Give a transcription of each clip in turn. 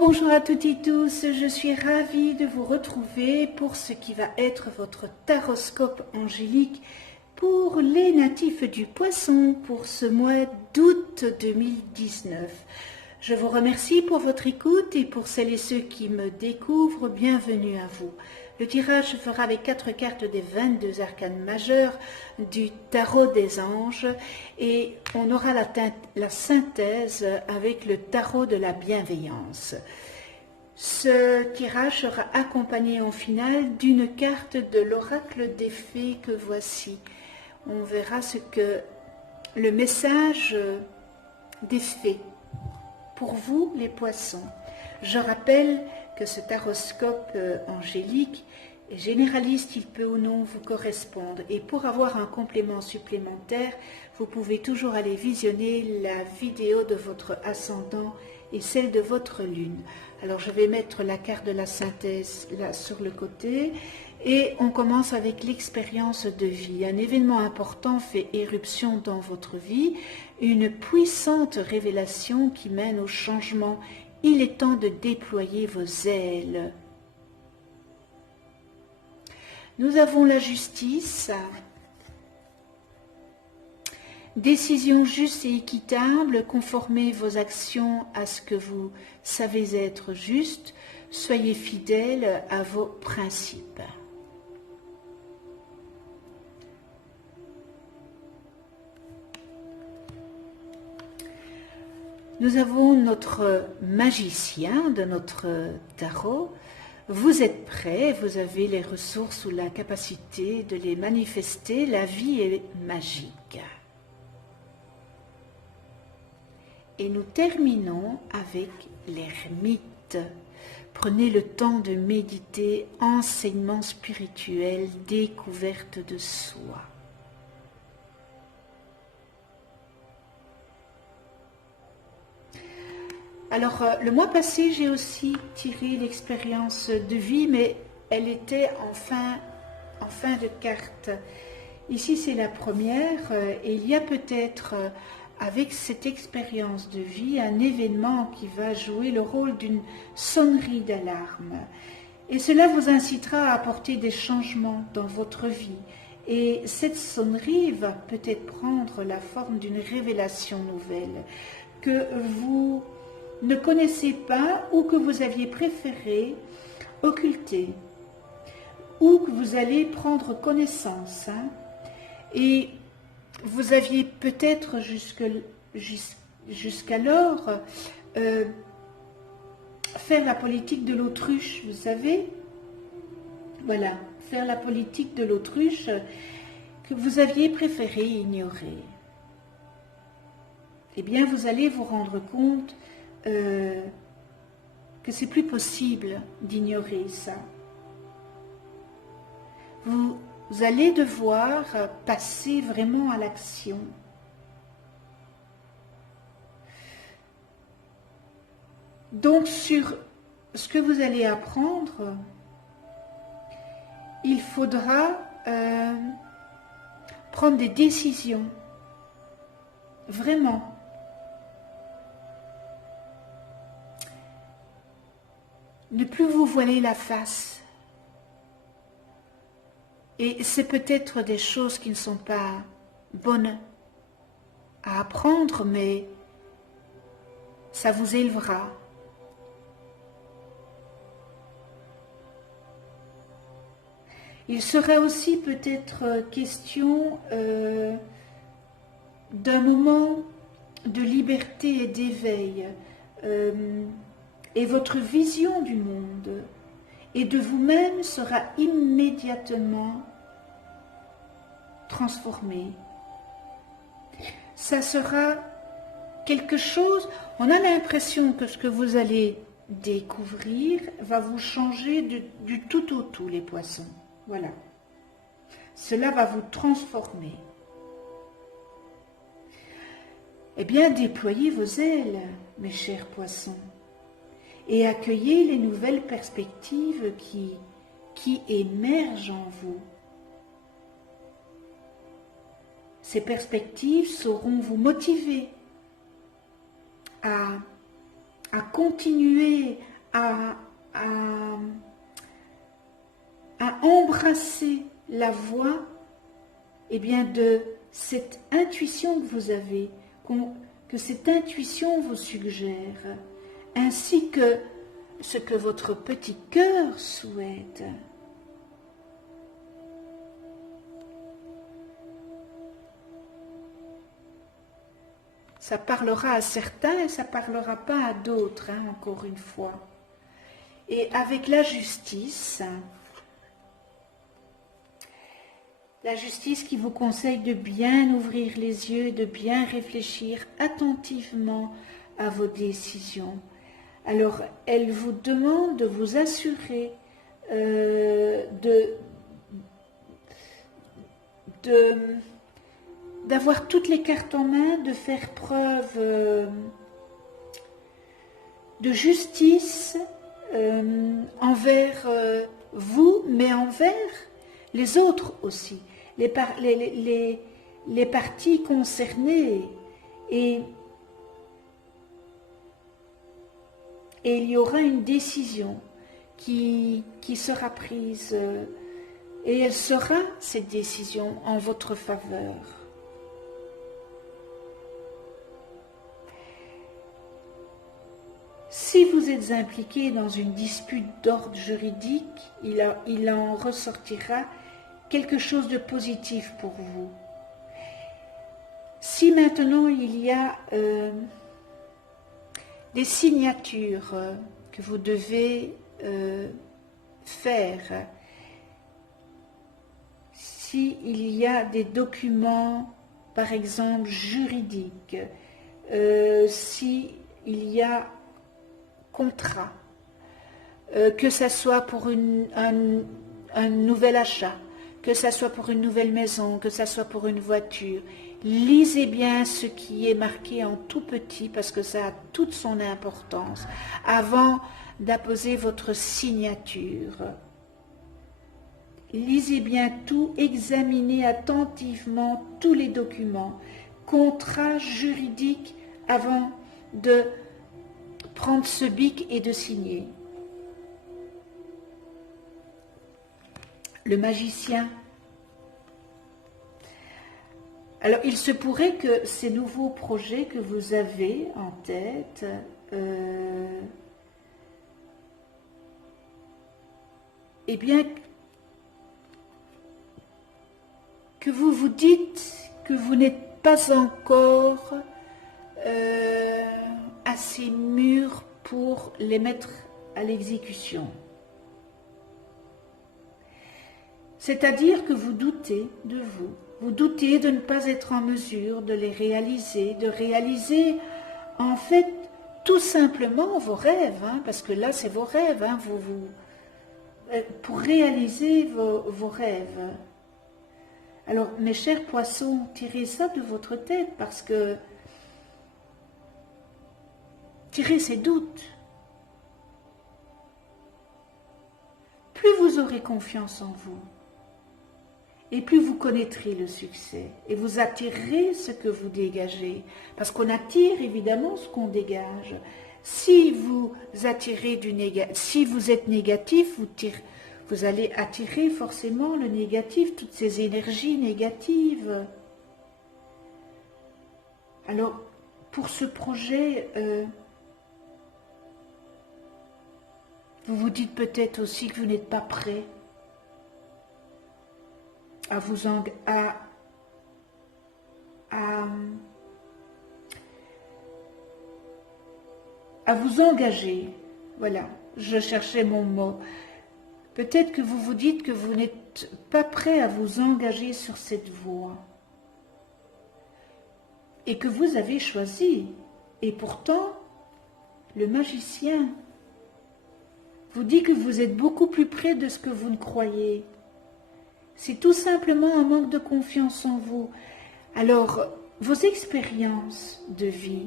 Bonjour à toutes et tous, je suis ravie de vous retrouver pour ce qui va être votre taroscope angélique pour les natifs du Poisson pour ce mois d'août 2019. Je vous remercie pour votre écoute et pour celles et ceux qui me découvrent, bienvenue à vous. Le tirage se fera avec 4 cartes des 22 arcanes majeures du tarot des anges et on aura la synthèse avec le tarot de la bienveillance. Ce tirage sera accompagné en finale d'une carte de l'oracle des fées que voici. On verra ce que le message des fées pour vous les poissons. Je rappelle que ce taroscope angélique est généraliste, il peut ou non vous correspondre. Et pour avoir un complément supplémentaire, vous pouvez toujours aller visionner la vidéo de votre ascendant et celle de votre lune. Alors je vais mettre la carte de la synthèse là sur le côté et on commence avec l'expérience de vie. Un événement important fait éruption dans votre vie, une puissante révélation qui mène au changement. Il est temps de déployer vos ailes. Nous avons la justice. Décision juste et équitable, conformez vos actions à ce que vous savez être juste, soyez fidèles à vos principes. Nous avons notre magicien de notre tarot. Vous êtes prêts, vous avez les ressources ou la capacité de les manifester, la vie est magique. Et nous terminons avec l'ermite. Prenez le temps de méditer, enseignement spirituel, découverte de soi. Alors, le mois passé, j'ai aussi tiré l'expérience de vie, mais elle était en fin de carte. Ici, c'est la première, et il y a peut-être, avec cette expérience de vie, un événement qui va jouer le rôle d'une sonnerie d'alarme. Et cela vous incitera à apporter des changements dans votre vie. Et cette sonnerie va peut-être prendre la forme d'une révélation nouvelle que vous ne connaissez pas ou que vous aviez préféré occulter ou que vous allez prendre connaissance. Et vous aviez peut-être jusqu'alors faire la politique de l'autruche, vous savez. Voilà, faire la politique de l'autruche que vous aviez préféré ignorer. Eh bien, vous allez vous rendre compte que c'est plus possible d'ignorer ça. Vous allez devoir passer vraiment à l'action. Donc, sur ce que vous allez apprendre, il faudra prendre des décisions. Vraiment. Ne plus vous voiler la face. Et c'est peut-être des choses qui ne sont pas bonnes à apprendre, mais ça vous élevera. Il sera aussi peut-être question d'un moment de liberté et d'éveil. Et votre vision du monde et de vous-même sera immédiatement transformée. Ça sera quelque chose, on a l'impression que ce que vous allez découvrir va vous changer du tout au tout, les poissons. Voilà. Cela va vous transformer. Eh bien, déployez vos ailes, mes chers poissons, et accueillez les nouvelles perspectives qui émergent en vous. Ces perspectives sauront vous motiver à continuer à embrasser la voie de cette intuition que vous avez, que cette intuition vous suggère, ainsi que ce que votre petit cœur souhaite. Ça parlera à certains et ça ne parlera pas à d'autres, encore une fois. Et avec la justice qui vous conseille de bien ouvrir les yeux, de bien réfléchir attentivement à vos décisions. Alors, elle vous demande de vous assurer d'avoir toutes les cartes en main, de faire preuve de justice envers vous, mais envers les autres aussi, les parties concernées. Et il y aura une décision qui sera prise, et elle sera, cette décision, en votre faveur. Si vous êtes impliqué dans une dispute d'ordre juridique, il en ressortira quelque chose de positif pour vous. Si maintenant il y a des signatures que vous devez faire, s'il y a des documents, par exemple, juridiques, s'il y a contrat, que ça soit pour un nouvel achat, que ça soit pour une nouvelle maison, que ça soit pour une voiture, lisez bien ce qui est marqué en tout petit parce que ça a toute son importance avant d'apposer votre signature. Lisez bien tout, examinez attentivement tous les documents, contrats juridiques avant de prendre ce bic et de signer. Le magicien. Alors, il se pourrait que ces nouveaux projets que vous avez en tête, eh bien, que vous vous dites que vous n'êtes pas encore assez mûr pour les mettre à l'exécution. C'est-à-dire que vous doutez de vous. Vous doutez de ne pas être en mesure de les réaliser, de réaliser en fait tout simplement vos rêves, parce que là c'est vos rêves, pour réaliser vos rêves. Alors mes chers poissons, tirez ça de votre tête parce que tirez ces doutes. Plus vous aurez confiance en vous, et plus vous connaîtrez le succès, et vous attirerez ce que vous dégagez, parce qu'on attire évidemment ce qu'on dégage. Si vous attirez si vous êtes négatif, vous allez attirer forcément le négatif, toutes ces énergies négatives. Alors, pour ce projet, vous vous dites peut-être aussi que vous n'êtes pas prêt à vous engager. Voilà, je cherchais mon mot. Peut-être que vous vous dites que vous n'êtes pas prêt à vous engager sur cette voie et que vous avez choisi. Et pourtant, le magicien vous dit que vous êtes beaucoup plus près de ce que vous ne croyez. C'est tout simplement un manque de confiance en vous. Alors, vos expériences de vie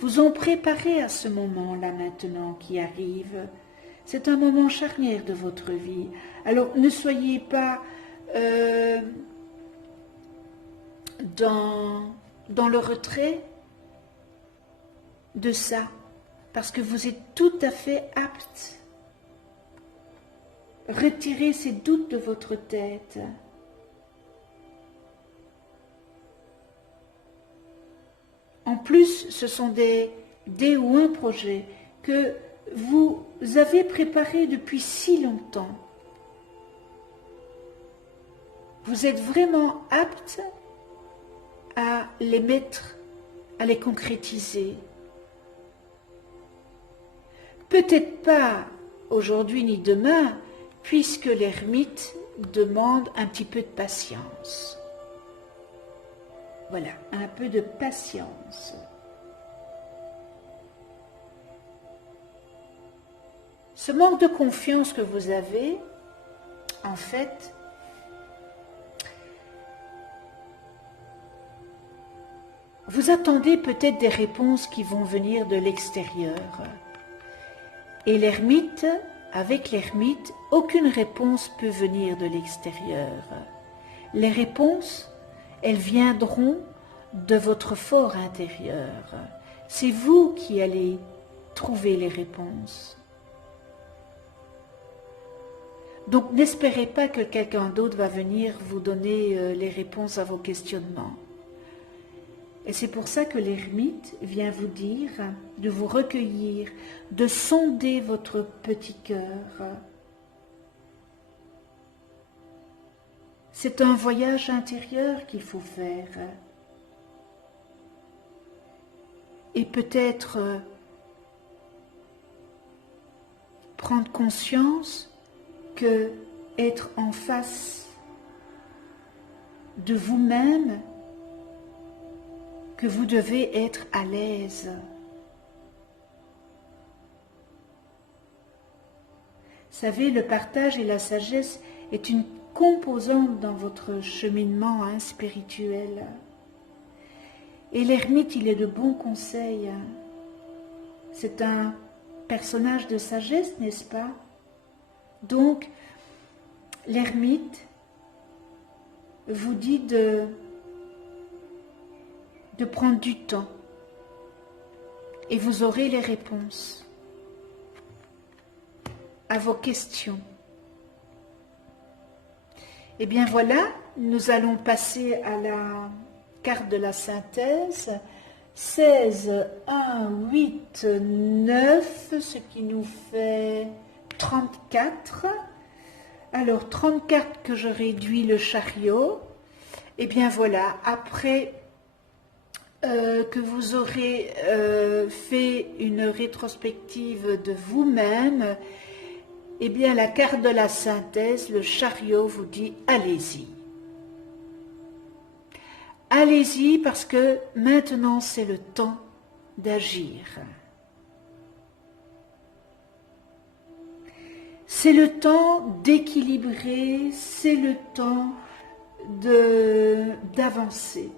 vous ont préparé à ce moment-là maintenant qui arrive. C'est un moment charnière de votre vie. Alors, ne soyez pas dans le retrait de ça, parce que vous êtes tout à fait apte. Retirez ces doutes de votre tête. En plus, ce sont des ou un projet que vous avez préparé depuis si longtemps. Vous êtes vraiment apte à les mettre, à les concrétiser. Peut-être pas aujourd'hui ni demain, puisque l'ermite demande un petit peu de patience. Voilà, un peu de patience. Ce manque de confiance que vous avez, en fait, vous attendez peut-être des réponses qui vont venir de l'extérieur. Et l'ermite, avec l'ermite, aucune réponse peut venir de l'extérieur. Les réponses, elles viendront de votre fort intérieur. C'est vous qui allez trouver les réponses. Donc n'espérez pas que quelqu'un d'autre va venir vous donner les réponses à vos questionnements. Et c'est pour ça que l'ermite vient vous dire de vous recueillir, de sonder votre petit cœur. C'est un voyage intérieur qu'il faut faire. Et peut-être prendre conscience que être en face de vous-même, que vous devez être à l'aise. Vous savez, le partage et la sagesse est une composante dans votre cheminement spirituel. Et l'ermite, il est de bons conseils. C'est un personnage de sagesse, n'est-ce pas? Donc, l'ermite vous dit de prendre du temps et vous aurez les réponses à vos questions. Et bien voilà, nous allons passer à la carte de la synthèse. 16, 1, 8, 9, ce qui nous fait 34. Alors 34 que je réduis le chariot. Et bien voilà, après que vous aurez fait une rétrospective de vous-même, eh bien la carte de la synthèse, le chariot vous dit allez-y. Allez-y parce que maintenant c'est le temps d'agir. C'est le temps d'équilibrer, c'est le temps d'avancer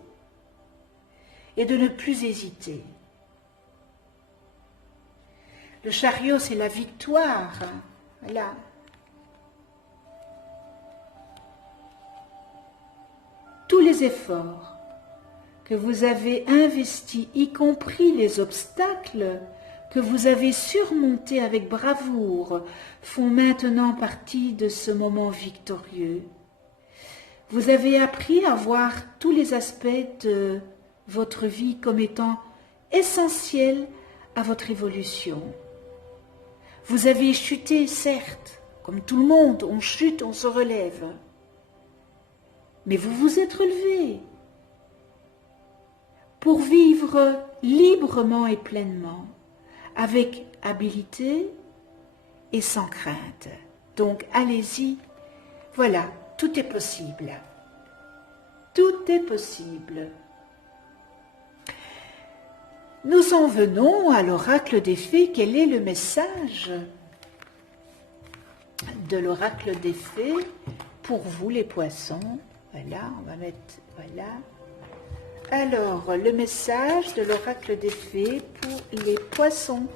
et de ne plus hésiter. Le chariot, c'est la victoire. Voilà. Tous les efforts que vous avez investis, y compris les obstacles que vous avez surmontés avec bravoure, font maintenant partie de ce moment victorieux. Vous avez appris à voir tous les aspects de votre vie comme étant essentiels à votre évolution. Vous avez chuté, certes, comme tout le monde, on chute, on se relève. Mais vous vous êtes relevé pour vivre librement et pleinement, avec habileté et sans crainte. Donc allez-y, voilà, tout est possible. Tout est possible. Nous en venons à l'oracle des fées. Quel est le message de l'oracle des fées pour vous les poissons. Voilà, on va mettre, voilà. Alors, le message de l'oracle des fées pour les poissons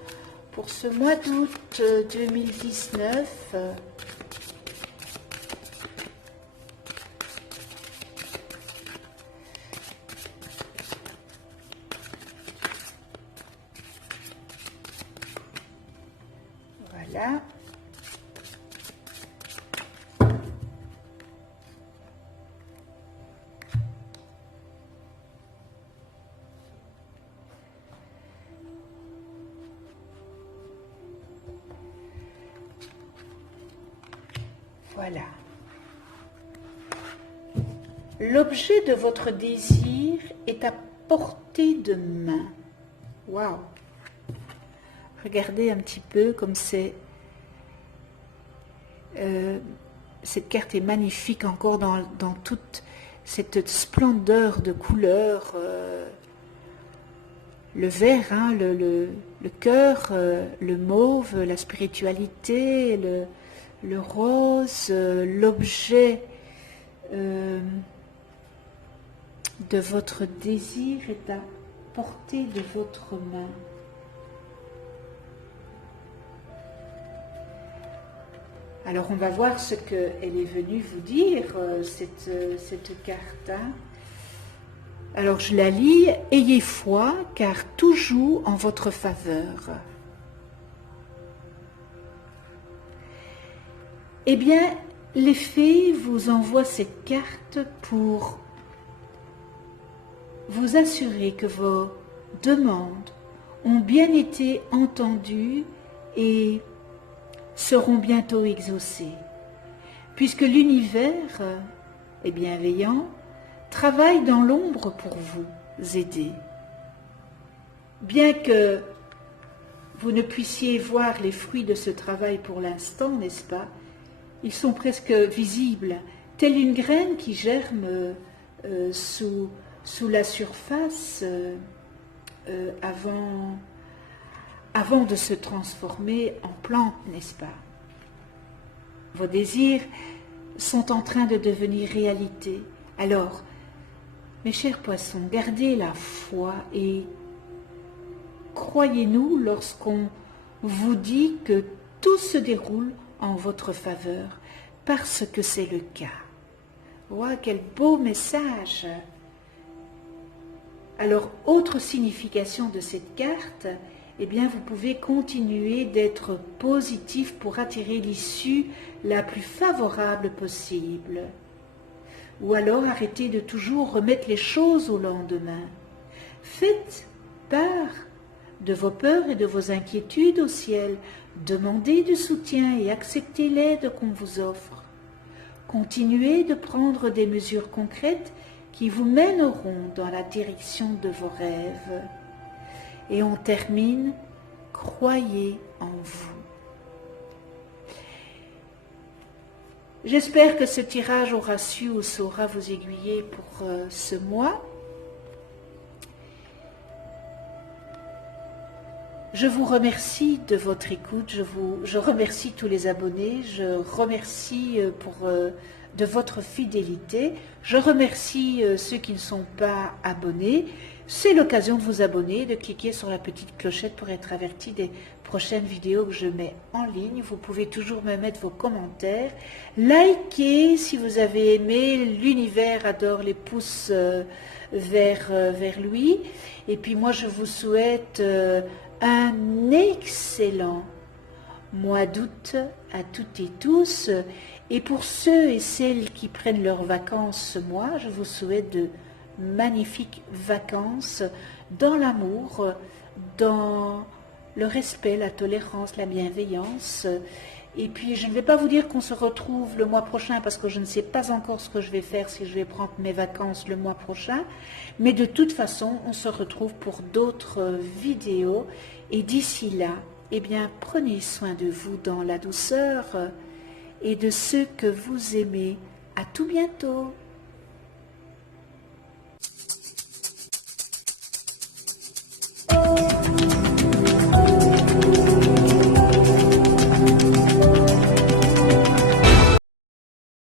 pour ce mois d'août 2019. Voilà. Voilà. L'objet de votre désir est à portée de main. Waouh! Regardez un petit peu comme c'est. Cette carte est magnifique encore dans toute cette splendeur de couleurs. Le vert, hein, le cœur, le mauve, la spiritualité, le rose, l'objet de votre désir est à portée de votre main. Alors on va voir ce qu'elle est venue vous dire, cette carte. Hein. Alors je la lis, « Ayez foi, car tout joue en votre faveur. » Eh bien, les fées vous envoient cette carte pour vous assurer que vos demandes ont bien été entendues et seront bientôt exaucées, puisque l'univers est bienveillant, travaille dans l'ombre pour vous aider. Bien que vous ne puissiez voir les fruits de ce travail pour l'instant, n'est-ce pas? Ils sont presque visibles, telle une graine qui germe sous la surface avant de se transformer en plante, n'est-ce pas? Vos désirs sont en train de devenir réalité. Alors, mes chers poissons, gardez la foi et croyez-nous lorsqu'on vous dit que tout se déroule en votre faveur, parce que c'est le cas. Wow, quel beau message! Alors, autre signification de cette carte, eh bien, vous pouvez continuer d'être positif pour attirer l'issue la plus favorable possible. Ou alors, arrêtez de toujours remettre les choses au lendemain. Faites part de vos peurs et de vos inquiétudes au ciel. Demandez du soutien et acceptez l'aide qu'on vous offre. Continuez de prendre des mesures concrètes qui vous mèneront dans la direction de vos rêves. Et on termine, croyez en vous. J'espère que ce tirage aura su ou saura vous aiguiller pour ce mois. Je vous remercie de votre écoute, je remercie tous les abonnés, je remercie de votre fidélité, je remercie ceux qui ne sont pas abonnés. C'est l'occasion de vous abonner, de cliquer sur la petite clochette pour être averti des prochaines vidéos que je mets en ligne. Vous pouvez toujours me mettre vos commentaires, likez si vous avez aimé, l'univers adore les pouces vers lui. Et puis moi je vous souhaite un excellent mois d'août à toutes et tous. Et pour ceux et celles qui prennent leurs vacances ce mois, je vous souhaite de magnifiques vacances dans l'amour, dans le respect, la tolérance, la bienveillance. Et puis je ne vais pas vous dire qu'on se retrouve le mois prochain parce que je ne sais pas encore ce que je vais faire, si je vais prendre mes vacances le mois prochain. Mais de toute façon, on se retrouve pour d'autres vidéos. Et d'ici là, eh bien, prenez soin de vous dans la douceur et de ceux que vous aimez. À tout bientôt.